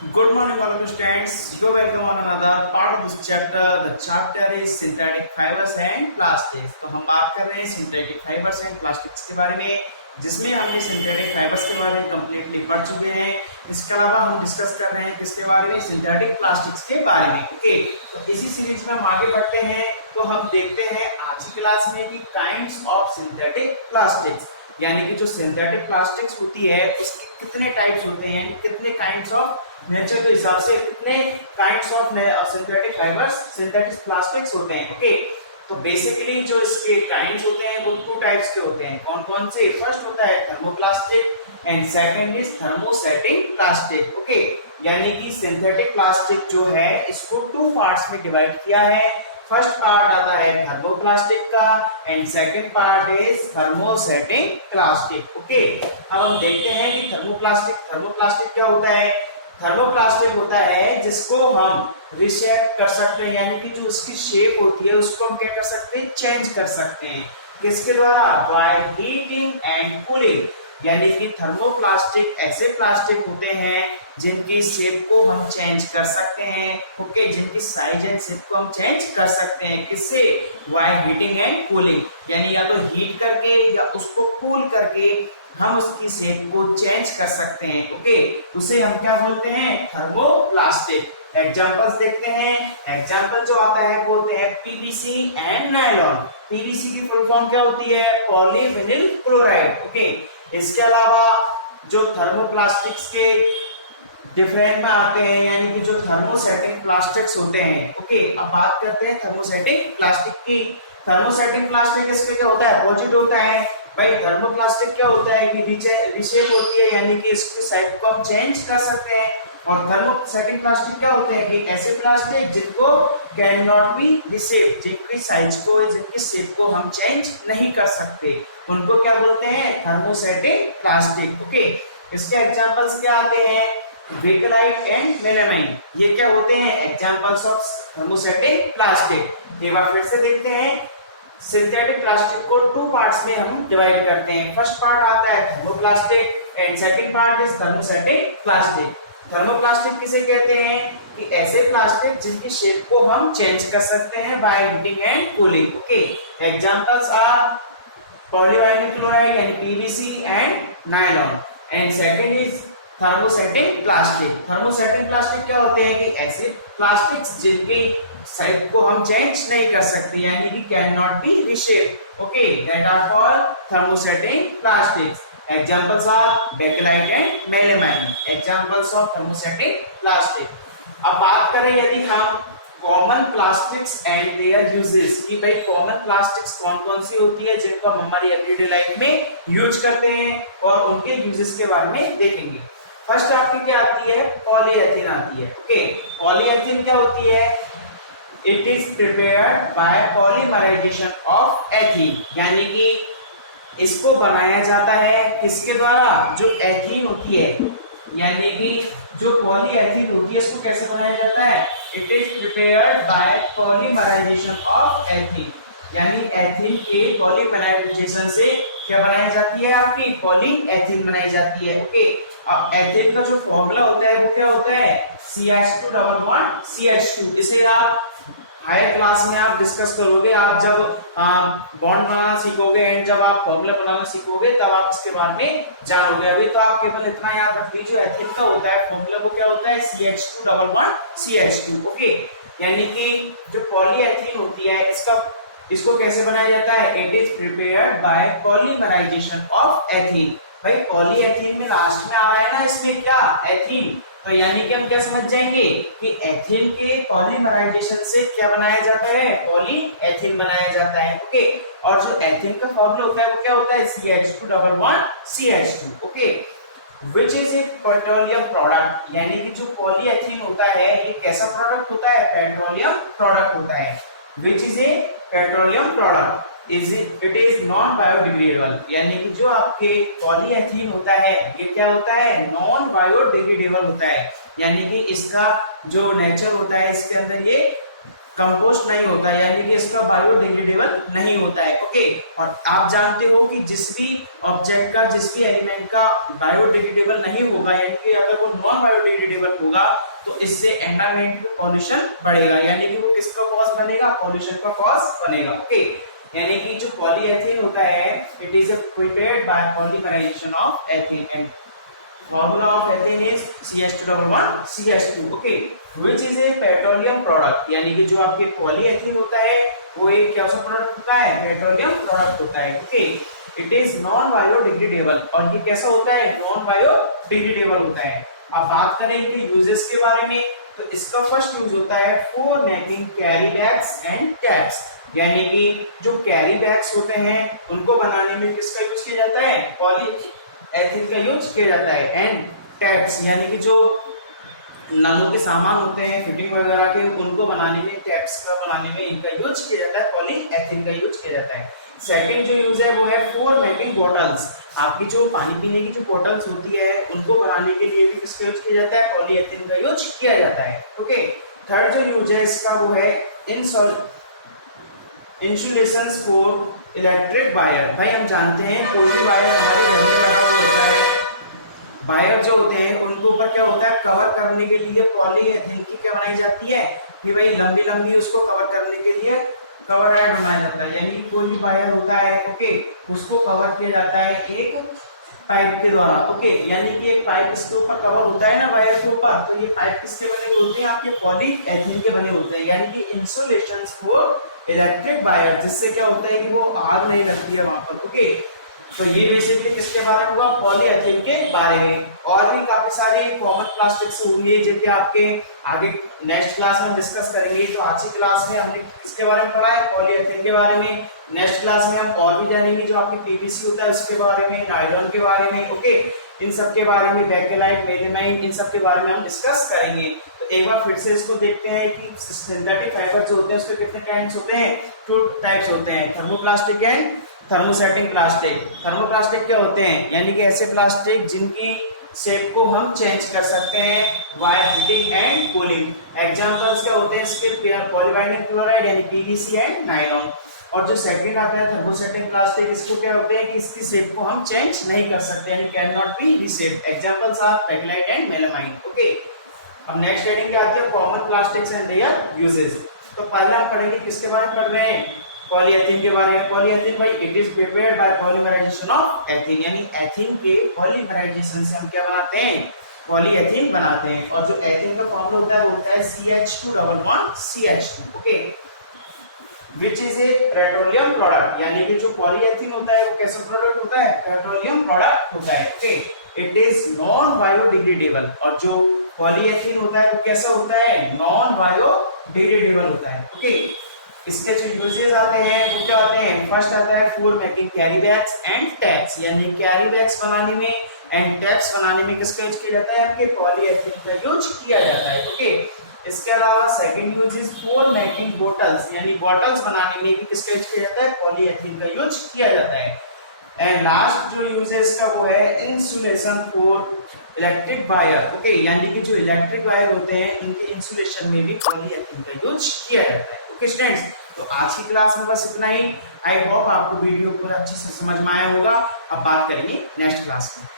Good morning, all of you students. You're welcome on another part of this chapter. The chapter is synthetic fibers and plastics. तो हम बात कर रहे हैं synthetic fibers and plastics के बारे में, जिसमें हमने synthetic fibers के बारे में completely पढ़ चुके हैं. इसके अलावा हम डिस्कस कर रहे हैं किसके बारे में, synthetic plastics के बारे में. ओके, तो इसी सीरीज में हम आगे बढ़ते हैं. तो हम देखते हैं आज की क्लास में कि काइंड्स ऑफ synthetic plastics, यानी कि जो सिंथेटिक प्लास्टिक्स होती है उसके कितने टाइप्स होते हैं, कितने काइंड्स ऑफ नेचर के हिसाब से कितने kinds of synthetic fibres, synthetic plastics होते हैं. ओके, तो बेसिकली जो इसके काइंड्स होते हैं वो टू टाइप्स के होते हैं. कौन कौन से? फर्स्ट होता है thermoplastic and second is thermosetting plastic. Okay, यानी कि सिंथेटिक प्लास्टिक जो है इसको टू पार्ट्स में डिवाइड किया है. फर्स्ट पार्ट आता है थर्मोप्लास्टिक का and second part is thermosetting plastic. Okay, अब हम देखते हैं कि थर्मोप्लास्टिक क्या होता है. थर्मोप्लास्टिक होता है जिसको हम रिशेप कर सकते हैं, यानी कि जो उसकी शेप होती है उसको हम क्या कर सकते हैं, चेंज कर सकते हैं. किसके द्वारा? Bye heating and cooling. यानी कि थर्मोप्लास्टिक ऐसे प्लास्टिक होते हैं जिनकी शेप को हम चेंज कर सकते हैं. ओके, जिनकी साइज एंड शेप को हम चेंज कर सकते हैं. किससे? Bye heating and cooling. यानी या तो हीट करके या उसको कूल करके हम उसकी शेप को चेंज कर सकते हैं. ओके, उसे हम क्या बोलते हैं? थर्मोप्लास्टिक. एग्जांपल्स देखते हैं. एग्जांपल जो आता है बोलते हैं पीवीसी एंड नायलॉन. पीवीसी की फुल फॉर्म क्या होती है? Polyvinyl chloride. ओके, इसके अलावा जो थर्मोप्लास्टिक्स के डिफरेंट में आते हैं, यानी कि जो थर्मोसेटिंग प्लास्टिक्स होते हैं. ओके, अब बात करते हैं थर्मोसेटिंग प्लास्टिक की. थर्मोसेटिंग प्लास्टिक इसमें क्या होता है? अपोजिट होता है. भाई थर्मोप्लास्टिक क्या होता है कि रिशेप होती है, यानी कि इसकी साइज को हम चेंज कर सकते हैं. और थर्मोसेटिंग प्लास्टिक क्या होते हैं कि ऐसे प्लास्टिक जिनको कैन नॉट बी रिशेप, जिनकी साइज को, जिनकी शेप को हम चेंज नहीं कर सकते, उनको क्या बोलते हैं? Thermosetting plastic. ओके, इसके एग्जांपल्स क्या आते हैं? Bakelite and melamine. ये क्या होते हैं? Examples of thermosetting plastic. एक बार फिर से देखते हैं. सिंथेटिक प्लास्टिक को टू पार्ट्स में हम डिवाइड करते हैं. फर्स्ट पार्ट आता है thermoplastic and second part is thermosetting plastic. Thermoplastic किसे कहते हैं? कि ऐसे प्लास्टिक जिनकी शेप को हम चेंज कर सकते हैं by heating and cooling. Okay, examples are polyvinyl chloride and PVC and nylon. And second is thermosetting plastic. Thermosetting plastic क्या होते हैं? कि ऐसे प्लास्टिक्स जिनकी साइज को हम चेंज नहीं कर सकते, यानी कि can not be reshape. Okay, that are called thermosetting plastics. Examples are bakelite and melamine. Examples of thermosetting plastic. अब बात करें यदि हम common plastics and their uses की, भाई कॉमन प्लास्टिक्स कौन कौन सी होती है जिनको हम हमारी एवरीडे लाइफ में यूज करते हैं और उनके यूजेस के बारे में देखेंगे. फर्स्ट आपकी क्या आती है? पॉलीएथीन आती है. ओके, पॉलीएथीन क्या होती है? It is prepared by polymerisation of ethene. यानी कि इसको बनाया जाता है किसके द्वारा? जो एथीन होती है, यानी कि जो पॉलीएथीन होती है इसको कैसे बनाया जाता है? It is prepared by polymerisation of ethene. यानी एथीन के पॉलीमराइजेशन से क्या बनाई जाती है? आपकी पॉलीएथीन बनाई जाती है. ओके, अब एथीन का जो फॉर्मूला होता है वो क्या होता है? CH2 double bond CH2. इसे आप हायर क्लास में आप डिस्कस करोगे. आप जब बॉन्ड बनाना सीखोगे एंड जब आप फॉर्मूला बनाना सीखोगे तब आप इसके बारे में जानोगे. अभी तो आप केवल इतना याद रख लीजिए, एथीन का होता है फॉर्मूला वो क्या होता है? CH2 double bond CH2. Okay, यानी कि जो पॉलीएथीन होती है इसको कैसे बनाया जाता है? It is prepared by polymerisation of ethene. भाई पॉलीएथीन में लास्ट में आ रहा है ना, इसमें क्या? एथीन. तो यानी कि हम क्या समझ जाएंगे कि एथीन के पॉलीमराइजेशन से क्या बनाया जाता है? पॉलीएथीन बनाया जाता है. ओके, और जो एथीन का फॉर्मूला होता है वो क्या होता है? CH2 double bond CH2. Okay, which is a petroleum product. यानी कि जो पॉलीएथीन होता है ये कैसा प्रोडक्ट होता है? पेट्रोलियम प्रोडक्ट होता है. Which is a petroleum product. It is non biodegradable. यानी कि जो आपके पॉलीएथीन होता है ये क्या होता है? नॉन बायोडिग्रेडेबल होता है. यानी कि इसका जो नेचर होता है इसके अंदर ये कंपोस्ट नहीं होता है, यानी कि इसका बायोडिग्रेडेबल नहीं होता है। ओके, और आप जानते हो कि जिस भी ऑब्जेक्ट का, जिस भी एलिमेंट का बायोडिग्रेडेबल नहीं होगा, यानी कि अगर वो नॉन बायोडिग्रेडेबल होगा तो इससे एनवायरमेंट में पॉल्यूशन बढ़ेगा, यानी कि वो किसका कॉज बनेगा, पॉल्यूशन का कॉज बनेगा। ओके, यानी कि जो पॉलीएथीन होता है, it is prepared by polymerisation of ethene and formula of ethene is CH211CH2, okay, which is a petroleum product, यानी कि जो आपके पॉलीएथीन होता है वो एक क्या सा प्रोडक्ट होता है, पेट्रोलियम प्रोडक्ट होता है। Okay, it is non biodegradable, और ये कैसा होता है, नॉन बायोडिग्रेडेबल होता है। अब बात करें इनके यूजेस के बारे में, तो इसका फर्स्ट यूज होता है for making carry bags and caps, यानी कि जो कैरी बैग्स होते हैं उनको बनाने में किसका यूज किया जाता है, पॉलीएथीन का यूज किया जाता है। एंड टैप्स, यानी कि जो नलों के सामान होते हैं फिटिंग वगैरह के, उनको बनाने में, टैप्स का बनाने में इनका यूज किया जाता है, पॉलीएथीन का यूज किया जाता है। सेकंड जो यूज है वो है फॉर मेकिंग बॉटल्स, आपकी जो पानी पीने की जो बॉटल्स होती है उनको बनाने के लिए भी किसका यूज किया जाता है, पॉलीएथीन का यूज किया जाता है। ओके, थर्ड जो यूज है इसका वो है इंसुलेशंस फॉर इलेक्ट्रिक वायर। भाई हम जानते हैं कोई भी वायर हमारे घर में लगा होता है, वायर जो होते हैं उनको ऊपर क्या होता है, कवर करने के लिए पॉलीएथीन की क्या बनाई जाती है कि भाई लंबी लंबी उसको कवर करने के लिए कवर राड बनाया जाता है, यानी कोई भी वायर होता है, ओके, उसको कवर किया जाता है एक पाइप के द्वारा। ओके, यानी कि एक पाइप इसके ऊपर कवर होता है ना वायर के ऊपर, तो ये पाइप किसके बने होते हैं, आपके पॉलीएथीन के बने होते हैं, यानी कि इंसुलेशंस फॉर इलेक्ट्रिक वायर, जिससे क्या होता है कि वो आग नहीं लगती है वहां पर। ओके, तो ये बेसिकली किसके बारे में हुआ, पॉलीएथीन के बारे में। और भी काफी सारे कॉमन प्लास्टिक्स होंगे जिनके आपके आगे नेक्स्ट क्लास में डिस्कस करेंगे। तो आज की क्लास में हमने किसके बारे में पढ़ा है, पॉलीएथीन के बारे में। नेक्स्ट क्लास में हम और भी जानेंगे जो आपकी पीवीसी होता है उसके बारे में, नायलॉन के बारे में। ओके, इन सब के बारे में, बेकेलाइट, मेलेनाइट, इन सब के बारे में हम डिस्कस करेंगे। तो एक बार फिर से इसको देखते हैं कि सिंथेटिक फाइबर जो होते हैं उसके कितने टाइप्स होते हैं, 2 टाइप्स होते हैं, thermoplastic and thermosetting plastic. Thermoplastic क्या होते हैं, यानी कि ऐसे प्लास्टिक जिनकी शेप को हम चेंज कर सकते हैं by heating and cooling. Examples क्या होते हैं इसके, पॉलीवाइनिल क्लोराइड यानी पीवीसी एंड नायलॉन। और जो सेकंड आता है थर्मोसेटिंग प्लास्टिक, इसको क्या होते हैं कि इसकी शेप को हम चेंज नहीं कर सकते, यानी can not be reshaped. Examples are bakelite and melamine. Okay, अब नेक्स्ट हेडिंग पे आते हैं common plastics and their uses. तो पहले हम पढ़ेंगे किसके बारे में पढ़ रहे हैं, पॉलीएथीन के बारे में। पॉलीएथीन भाई it is prepared by polymerisation of ethene, यानी एथीन के पॉलीमराइजेशन से हम क्या बनाते हैं, पॉलीएथीन बनाते हैं। और जो एथीन का फॉर्मूला होता है वो होता है CH211CH2। Okay, which is a petroleum product, यानी कि जो पॉलीएथीन होता है वो कैसा प्रोडक्ट होता है, पेट्रोलियम प्रोडक्ट होता है। Okay, it is non biodegradable, और जो पॉलीएथीन होता है वो कैसा होता है, नॉन बायोडिग्रेडेबल होता है। ओके, इसके जो यूजेस आते हैं वो क्या आते हैं, फर्स्ट आता है for making carry bags and taps, यानी कैरी बैग्स बनाने में एंड टैप्स बनाने में किसका यूज किया जाता है, आपके पॉलीएथीन का यूज किया जाता है। ओके, इसके अलावा second use is for making bottles, यानी बॉटल्स बनाने में भी किसका यूज किया जाता है, पॉलीएथीन का यूज किया जाता है। एंड लास्ट जो यूज है इसका वो है insulation for electric wire. Okay, यानी कि जो इलेक्ट्रिक वायर होते हैं उनके इंसुलेशन में भी पॉलीएथीन का यूज किया जाता है। ओके स्टूडेंट्स, तो आज की क्लास में बस इतना ही। आई होप आपको वीडियो पूरा अच्छे से समझ में आया होगा। अब बात करेंगे नेक्स्ट क्लास में।